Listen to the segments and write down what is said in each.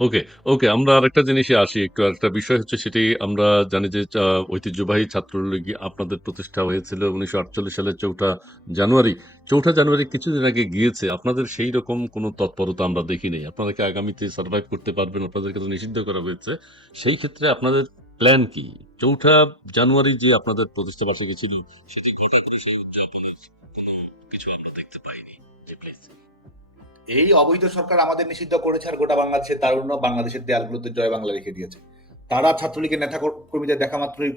ওকে, ওকে। আমরা আরেকটা জিনিসে আসি একটু। আরেকটা বিষয় হচ্ছে সেটি আমরা জানি যে ঐতিহ্যবাহী ছাত্রলীগ আপনাদের প্রতিষ্ঠা হয়েছিল ১৯৪৮ সালের ৪ঠা জানুয়ারি। ৪ঠা জানুয়ারি কিছুদিন আগে গিয়েছে। আপনাদের সেই রকম কোনো তৎপরতা আমরা দেখি নাই। আগামীতে সারভাইভ করতে পারবেন? আপনাদেরকে তো নিষিদ্ধ করা হয়েছে। সেই ক্ষেত্রে আপনাদের প্ল্যান কি? ৪ঠা জানুয়ারি যে আপনাদের প্রতিষ্ঠা বার্ষিকী ছিল সেটি কিছু আমরা দেখতে পাইনি। এই অবৈধ সরকার আমাদের নিষিদ্ধ করেছে আর গোটা বাংলাদেশের তারুণ্য বাংলাদেশের দেয়ালগুলোতে জয় বাংলা রেখে দিয়েছে। তারা ছাত্রলীগের নেতা কর- কর্মীদের দেখা মাত্রই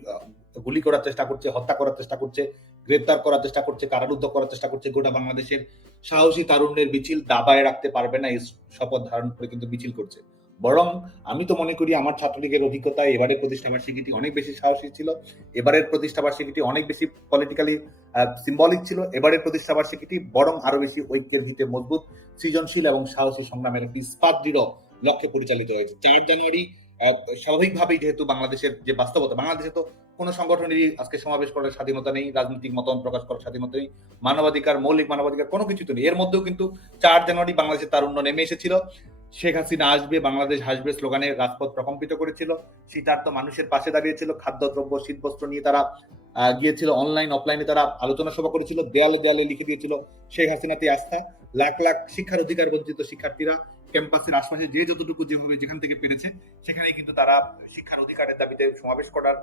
গুলি করার চেষ্টা করছে, হত্যা করার চেষ্টা করছে, গ্রেপ্তার করার চেষ্টা করছে, কারারুদ্ধ করার চেষ্টা করছে, গোটা বাংলাদেশের সাহসী তারুণ্যের মিছিল দাবায় রাখতে পারবে না, এই শপথ ধারণ করে কিন্তু মিছিল করছে। বরং আমি তো মনে করি আমার ছাত্রলীগের অভিজ্ঞতা, এবারের প্রতিষ্ঠা বার্ষিকীটি অনেক বেশি সাহসী ছিল। এবারের প্রতিষ্ঠা বার্ষিকীটি অনেক বেশি পলিটিক্যালি সিম্বলিক ছিল। এবারের প্রতিষ্ঠা বার্ষিকীটি বরং আরও বেশি ঐক্যের ভিত্তিতে মজবুত, সৃজনশীল এবং সাহসী সংগ্রামের একটি ইস্পাত দৃঢ় লক্ষ্যে পরিচালিত হয়েছে। চার জানুয়ারি স্বাভাবিকভাবেই যেহেতু বাংলাদেশের যে বাস্তবতা, বাংলাদেশে তো কোনো সংগঠনেরই আজকে সমাবেশ করার স্বাধীনতা নেই, রাজনৈতিক মতামত প্রকাশ করার স্বাধীনতা নেই, মানবাধিকার, মৌলিক মানবাধিকার কোনো কিছু তো নেই। এর মধ্যেও কিন্তু চার জানুয়ারি বাংলাদেশের তারুণ্য নেমে এসেছিল। শেখ হাসিনা আসবে, বাংলাদেশ হাসবে স্লোগানে রাজপথ প্রকম্পিত করেছিল। শীতার্থ মানুষের পাশে দাঁড়িয়েছিল, খাদ্যদ্রব্য, শীতবস্ত্র নিয়ে তারা গিয়েছিল অনলাইন অফলাইনে তারা আলোচনা সভা করেছিল। দেয়ালে দেয়ালে লিখে দিয়েছিল শেখ হাসিনাতে আস্থা। লাখ লাখ শিক্ষার অধিকার বঞ্চিত শিক্ষার্থীরা ক্যাম্পাসের আশপাশে যে যতটুকু যেভাবে যেখান থেকে পেরেছে সেখানে কিন্তু তারা শিক্ষার অধিকারের দাবিতে সমাবেশ করার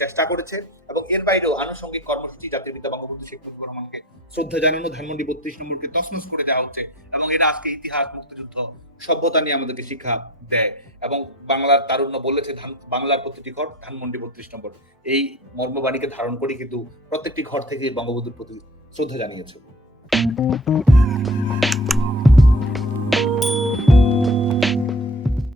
চেষ্টা করেছে এবং এর বাইরেও আনুষঙ্গিক কর্মসূচি জাতির পিতা বঙ্গবন্ধু শেখ মুজিবুর রহমানকে শ্রদ্ধা জানানো, ধানমন্ডি বত্রিশ নম্বরকে তছনছ করে দেওয়া হচ্ছে এবং এরা আজকে ইতিহাস, মুক্তিযুদ্ধ, সভ্যতা নিয়ে আমাদেরকে শিক্ষা দেয় এবং বাংলার তারুণ্য বলেছে বাংলার প্রতিটি ঘর ধানমন্ডি বত্রিশ নম্বর। এই মর্মবাণীকে ধারণ করে কিন্তু প্রত্যেকটি ঘর থেকে বঙ্গবন্ধুর প্রতি শ্রদ্ধা জানিয়েছে।